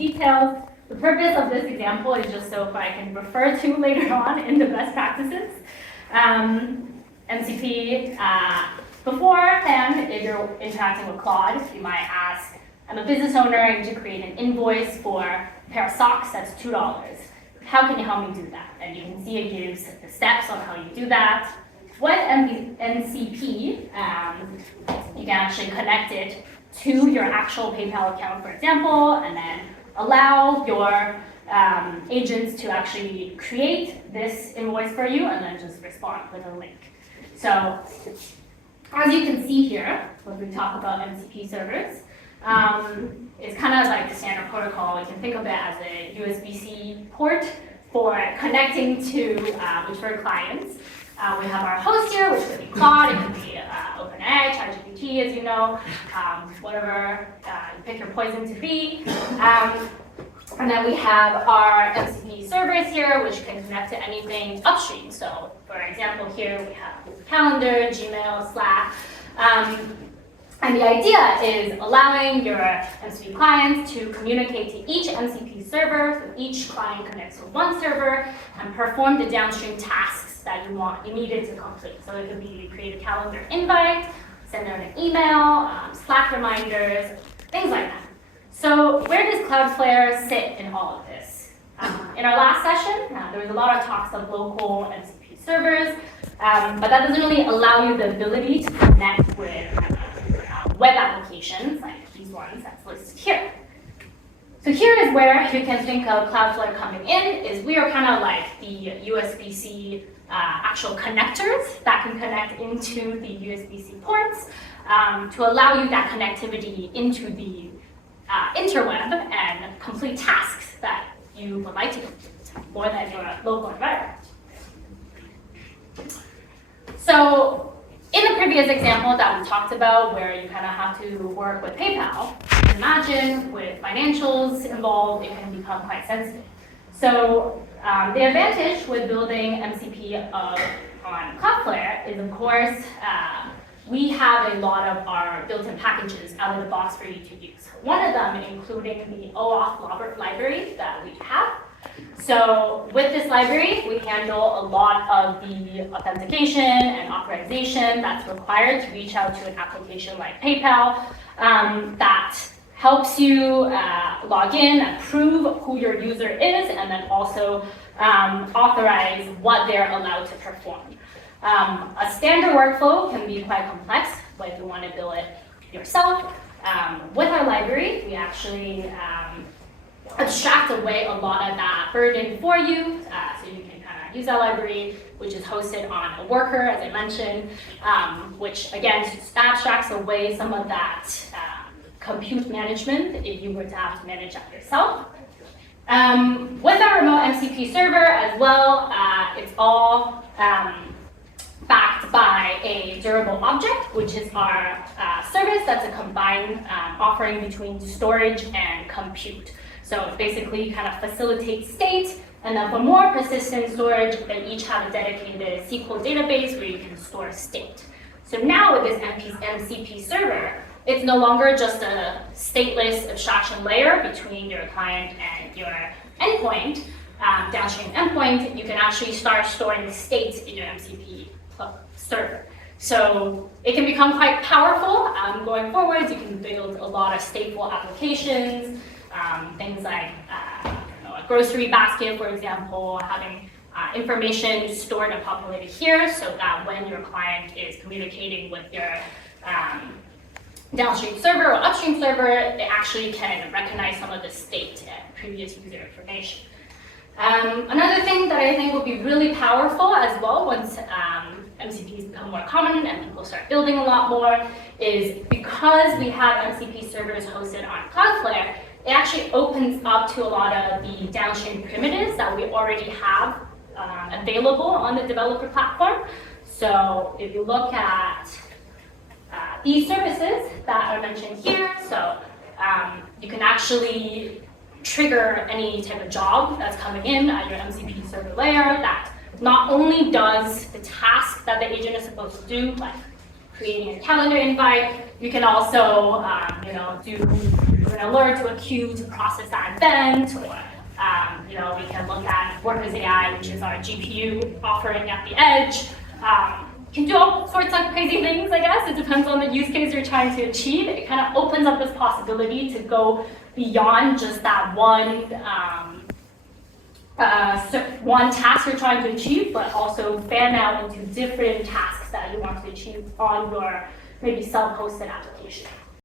details. The purpose of this example is just so I can refer to later on in the best practices. MCP, beforehand, if you're interacting with Claude, you might ask, I'm a business owner, I need to create an invoice for a pair of socks that's $2. How can you help me do that? And you can see it gives the steps on how you do that. With MCP, you can actually connect it to your actual PayPal account, for example, and then allow your agents to actually create this invoice for you and then just respond with a link. So as you can see here, when we talk about MCP servers, it's kind of like the standard protocol. You can think of it as a USB-C port for connecting to whichever clients. We have our host here, which could be Claude, it could be OpenAI, ChatGPT, as you know, whatever you pick your poison to be. And then we have our MCP servers here, which can connect to anything upstream. So, for example, here we have Calendar, Gmail, Slack. And the idea is allowing your MCP clients to communicate to each MCP server, so each client connects to one server, and perform the downstream tasks that you needed to complete. So it could be create a calendar invite, send out an email, Slack reminders, things like that. So where does Cloudflare sit in all of this? In our last session, there was a lot of talks of local MCP servers, but that doesn't really allow you the ability to connect with web applications like these ones that's listed here. So here is where you can think of Cloudflare coming in, is we are kind of like the USB-C actual connectors that can connect into the USB-C ports to allow you that connectivity into the interweb and complete tasks that you would like to complete more than your local environment. So in the previous example that we talked about, where you kind of have to work with PayPal, you can imagine with financials involved, it can become quite sensitive. So the advantage with building MCP on Cloudflare is, of course, we have a lot of our built-in packages out of the box for you to use. One of them including the OAuth library that we have. So with this library, we handle a lot of the authentication and authorization that's required to reach out to an application like PayPal that helps you log in and prove who your user is, and then also authorize what they're allowed to perform. A standard workflow can be quite complex, but if you want to build it yourself, with our library, we actually abstract away a lot of that burden for you, so you can kind of use that library, which is hosted on a worker, as I mentioned, which again abstracts away some of that compute management if you were to have to manage that yourself. With our remote MCP server as well, it's all backed by a durable object, which is our service that's a combined offering between storage and compute. So basically kind of facilitates state, and then for more persistent storage, they each have a dedicated SQL database where you can store state. So now with this MCP server, it's no longer just a stateless abstraction layer between your client and your endpoint, downstream endpoint. You can actually start storing the state in your MCP server. So it can become quite powerful. Going forward, you can build a lot of stateful applications, things like a grocery basket, for example, having information stored and populated here so that when your client is communicating with your downstream server or upstream server, they actually can recognize some of the state and previous user information. Another thing that I think will be really powerful as well once MCPs become more common and people start building a lot more is because we have MCP servers hosted on Cloudflare, it actually opens up to a lot of the downstream primitives that we already have available on the developer platform. So if you look at these services that are mentioned here, so you can actually trigger any type of job that's coming in at your MCP server layer that not only does the task that the agent is supposed to do, like creating a calendar invite. You can also, do an alert to a queue to process that event, or we can look at Workers AI, which is our GPU offering at the edge. Can do all sorts of crazy things, I guess. It depends on the use case you're trying to achieve. It kind of opens up this possibility to go beyond just that one task you're trying to achieve, but also fan out into different tasks that you want to achieve on your maybe self-hosted application.